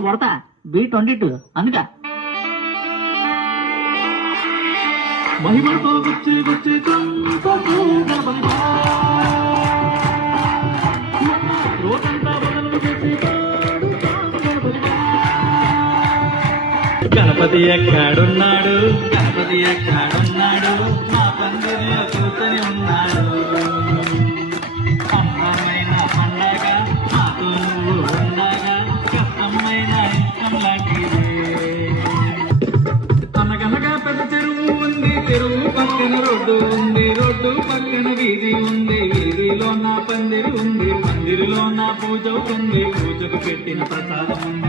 కొడతా B22 అందుక మహిమతో గుచ్చి గుచ్చి గణపతి ఎక్కడున్నాడు గణపతి ఎక్కడున్నాడు మా పందిరిలో కూర్చొని ఉన్నాడు అమ్మమైన పండగ మాతో నువ్వు ఉండగా కష్టమైన ఇష్టం లాంటిది అనగనగా పెద్ద చెరువు ఉంది చెరువు పక్కన రోడ్డు ఉంది రోడ్డు పక్కన వీధి ఉంది వీధిలో నా పందిరి ఉంది పందిరిలో నా పూజ ఉంది పూజకు పెట్టిన ప్రసాదం ఉంది